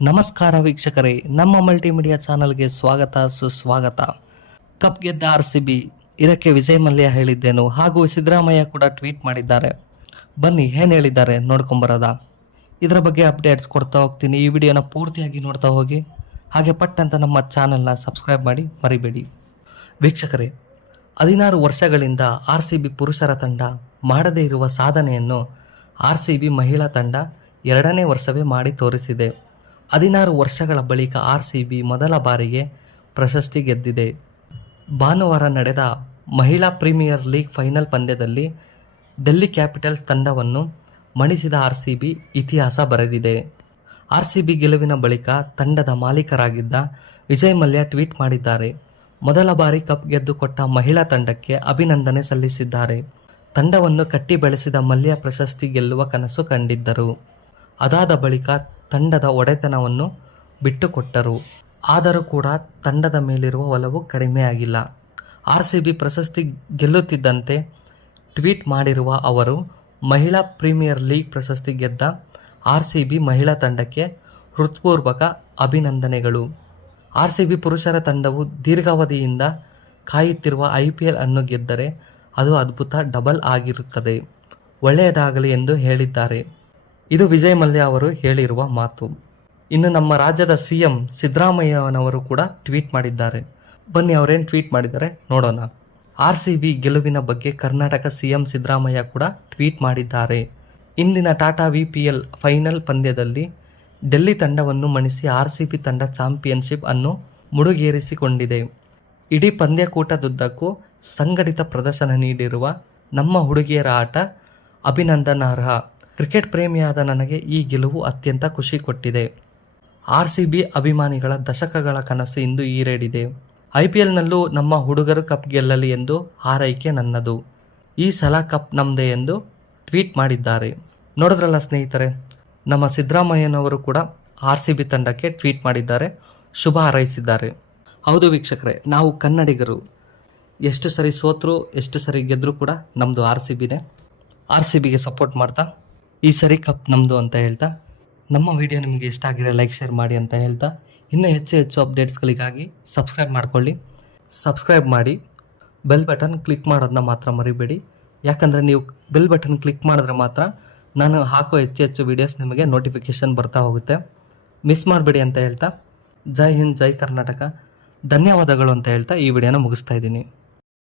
ನಮಸ್ಕಾರ ವೀಕ್ಷಕರೇ, ನಮ್ಮ ಮಲ್ಟಿಮೀಡಿಯಾ ಚಾನಲ್ಗೆ ಸ್ವಾಗತ, ಸುಸ್ವಾಗತ. ಕಪ್ ಗೆದ್ದ ಆರ್ ಸಿ ಬಿ, ಇದಕ್ಕೆ ವಿಜಯ್ ಮಲ್ಯ ಹೇಳಿದ್ದೇನು, ಹಾಗೂ ಸಿದ್ದರಾಮಯ್ಯ ಕೂಡ ಟ್ವೀಟ್ ಮಾಡಿದ್ದಾರೆ. ಬನ್ನಿ, ಏನು ಹೇಳಿದ್ದಾರೆ ನೋಡ್ಕೊಂಬರದ ಇದರ ಬಗ್ಗೆ ಅಪ್ಡೇಟ್ಸ್ ಕೊಡ್ತಾ ಹೋಗ್ತೀನಿ, ಈ ವಿಡಿಯೋನ ಪೂರ್ತಿಯಾಗಿ ನೋಡ್ತಾ ಹೋಗಿ. ಹಾಗೆ ಪಟ್ಟಂತ ನಮ್ಮ ಚಾನಲ್ನ ಸಬ್ಸ್ಕ್ರೈಬ್ ಮಾಡಿ ಮರಿಬೇಡಿ. ವೀಕ್ಷಕರೇ, ಹದಿನಾರು ವರ್ಷಗಳಿಂದ ಆರ್ ಸಿ ಬಿ ಪುರುಷರ ತಂಡ ಮಾಡದೇ ಇರುವ ಸಾಧನೆಯನ್ನು ಆರ್ ಸಿ ಬಿ ಮಹಿಳಾ ತಂಡ ಎರಡನೇ ವರ್ಷವೇ ಮಾಡಿ ತೋರಿಸಿದೆ. ಹದಿನಾರು ವರ್ಷಗಳ ಬಳಿಕ ಆರ್ ಸಿ ಬಿ ಮೊದಲ ಬಾರಿಗೆ ಪ್ರಶಸ್ತಿ ಗೆದ್ದಿದೆ. ಭಾನುವಾರ ನಡೆದ ಮಹಿಳಾ ಪ್ರೀಮಿಯರ್ ಲೀಗ್ ಫೈನಲ್ ಪಂದ್ಯದಲ್ಲಿ ಡೆಲ್ಲಿ ಕ್ಯಾಪಿಟಲ್ಸ್ ತಂಡವನ್ನು ಮಣಿಸಿದ ಆರ್ ಸಿ ಬಿ ಇತಿಹಾಸ ಬರೆದಿದೆ. ಆರ್ ಸಿ ಬಿ ಗೆಲುವಿನ ಬಳಿಕ ತಂಡದ ಮಾಲೀಕರಾಗಿದ್ದ ವಿಜಯ್ ಮಲ್ಯ ಟ್ವೀಟ್ ಮಾಡಿದ್ದಾರೆ. ಮೊದಲ ಬಾರಿ ಕಪ್ ಗೆದ್ದುಕೊಟ್ಟ ಮಹಿಳಾ ತಂಡಕ್ಕೆ ಅಭಿನಂದನೆ ಸಲ್ಲಿಸಿದ್ದಾರೆ. ತಂಡವನ್ನು ಕಟ್ಟಿ ಬೆಳೆಸಿದ ಮಲ್ಯ ಪ್ರಶಸ್ತಿ ಗೆಲ್ಲುವ ಕನಸು ಕಂಡಿದ್ದರು. ಅದಾದ ಬಳಿಕ ತಂಡದ ಒಡೆತನವನ್ನು ಬಿಟ್ಟುಕೊಟ್ಟರು. ಆದರೂ ಕೂಡ ತಂಡದ ಮೇಲಿರುವ ಒಲವು ಕಡಿಮೆಯಾಗಿಲ್ಲ. ಆರ್ ಸಿ ಬಿ ಪ್ರಶಸ್ತಿ ಗೆಲ್ಲುತ್ತಿದ್ದಂತೆ ಟ್ವೀಟ್ ಮಾಡಿರುವ ಅವರು, ಮಹಿಳಾ ಪ್ರೀಮಿಯರ್ ಲೀಗ್ ಪ್ರಶಸ್ತಿ ಗೆದ್ದ ಆರ್ ಸಿ ಬಿ ಮಹಿಳಾ ತಂಡಕ್ಕೆ ಹೃತ್ಪೂರ್ವಕ ಅಭಿನಂದನೆಗಳು. ಆರ್ ಸಿ ಬಿ ಪುರುಷರ ತಂಡವು ದೀರ್ಘಾವಧಿಯಿಂದ ಕಾಯುತ್ತಿರುವ ಐ ಪಿ ಎಲ್ ಅನ್ನು ಗೆದ್ದರೆ ಅದು ಅದ್ಭುತ ಡಬಲ್ ಆಗಿರುತ್ತದೆ. ಒಳ್ಳೆಯದಾಗಲಿ ಎಂದು ಹೇಳಿದ್ದಾರೆ. ಇದು ವಿಜಯ್ ಮಲ್ಯ ಅವರು ಹೇಳಿರುವ ಮಾತು. ಇನ್ನು ನಮ್ಮ ರಾಜ್ಯದ ಸಿ ಎಂ ಸಿದ್ದರಾಮಯ್ಯನವರು ಕೂಡ ಟ್ವೀಟ್ ಮಾಡಿದ್ದಾರೆ. ಬನ್ನಿ ಅವರೇನು ಟ್ವೀಟ್ ಮಾಡಿದ್ದಾರೆ ನೋಡೋಣ. ಆರ್ ಸಿ ಬಿ ಗೆಲುವಿನ ಬಗ್ಗೆ ಕರ್ನಾಟಕ ಸಿ ಎಂ ಸಿದ್ದರಾಮಯ್ಯ ಕೂಡ ಟ್ವೀಟ್ ಮಾಡಿದ್ದಾರೆ. ಇಂದಿನ ಟಾಟಾ ವಿ ಪಿ ಎಲ್ ಫೈನಲ್ ಪಂದ್ಯದಲ್ಲಿ ಡೆಲ್ಲಿ ತಂಡವನ್ನು ಮಣಿಸಿ ಆರ್ ಸಿ ಬಿ ತಂಡ ಚಾಂಪಿಯನ್ಶಿಪ್ ಅನ್ನು ಮುಡುಗೇರಿಸಿಕೊಂಡಿದೆ. ಇಡೀ ಪಂದ್ಯಕೂಟದುದ್ದಕ್ಕೂ ಸಂಘಟಿತ ಪ್ರದರ್ಶನ ನೀಡಿರುವ ನಮ್ಮ ಹುಡುಗಿಯರ ಆಟ ಅಭಿನಂದನಾರ್ಹ. ಕ್ರಿಕೆಟ್ ಪ್ರೇಮಿಯಾದ ನನಗೆ ಈ ಗೆಲುವು ಅತ್ಯಂತ ಖುಷಿ ಕೊಟ್ಟಿದೆ. ಆರ್ ಸಿ ಬಿ ಅಭಿಮಾನಿಗಳ ದಶಕಗಳ ಕನಸು ಇಂದು ಈರೇಡಿದೆ. ಐ ಪಿ ಎಲ್ನಲ್ಲೂ ನಮ್ಮ ಹುಡುಗರು ಕಪ್ ಗೆಲ್ಲಲಿ ಎಂದು ಹಾರೈಕೆ ನನ್ನದು. ಈ ಸಲ ಕಪ್ ನಮ್ಮದೇ ಎಂದು ಟ್ವೀಟ್ ಮಾಡಿದ್ದಾರೆ. ನೋಡಿದ್ರಲ್ಲ ಸ್ನೇಹಿತರೆ, ನಮ್ಮ ಸಿದ್ದರಾಮಯ್ಯನವರು ಕೂಡ ಆರ್ ಸಿ ಬಿ ತಂಡಕ್ಕೆ ಟ್ವೀಟ್ ಮಾಡಿದ್ದಾರೆ. ಶುಭ ಹಾರೈಸಿದ್ದಾರೆ. ಹೌದು ವೀಕ್ಷಕರೇ, ನಾವು ಕನ್ನಡಿಗರು. ಎಷ್ಟು ಸರಿ ಸೋತರು, ಎಷ್ಟು ಸರಿ ಗೆದ್ದರೂ ಕೂಡ ನಮ್ಮದು ಆರ್ ಸಿ ಬಿನೇ. ಆರ್ ಸಿ ಬಿಗೆ ಸಪೋರ್ಟ್ ಮಾಡ್ತಾ ಈ ಸರಿ ಕಪ್ ನಮ್ಮದು ಅಂತ ಹೇಳ್ತಾ, ನಮ್ಮ ವಿಡಿಯೋ ನಿಮಗೆ ಇಷ್ಟ ಆಗಿರೋ ಲೈಕ್ ಶೇರ್ ಮಾಡಿ ಅಂತ ಹೇಳ್ತಾ, ಇನ್ನೂ ಹೆಚ್ಚು ಹೆಚ್ಚು ಅಪ್ಡೇಟ್ಸ್ಗಳಿಗಾಗಿ ಸಬ್ಸ್ಕ್ರೈಬ್ ಮಾಡ್ಕೊಳ್ಳಿ. ಸಬ್ಸ್ಕ್ರೈಬ್ ಮಾಡಿ ಬೆಲ್ ಬಟನ್ ಕ್ಲಿಕ್ ಮಾಡೋದನ್ನ ಮಾತ್ರ ಮರಿಬೇಡಿ. ಯಾಕಂದರೆ ನೀವು ಬೆಲ್ ಬಟನ್ ಕ್ಲಿಕ್ ಮಾಡಿದ್ರೆ ಮಾತ್ರ ನಾನು ಹಾಕೋ ಹೆಚ್ಚು ಹೆಚ್ಚು ವೀಡಿಯೋಸ್ ನಿಮಗೆ ನೋಟಿಫಿಕೇಷನ್ ಬರ್ತಾ ಹೋಗುತ್ತೆ. ಮಿಸ್ ಮಾಡಬೇಡಿ ಅಂತ ಹೇಳ್ತಾ, ಜೈ ಹಿಂದ್, ಜೈ ಕರ್ನಾಟಕ. ಧನ್ಯವಾದಗಳು ಅಂತ ಹೇಳ್ತಾ ಈ ವಿಡಿಯೋನ ಮುಗಿಸ್ತಾ ಇದ್ದೀನಿ.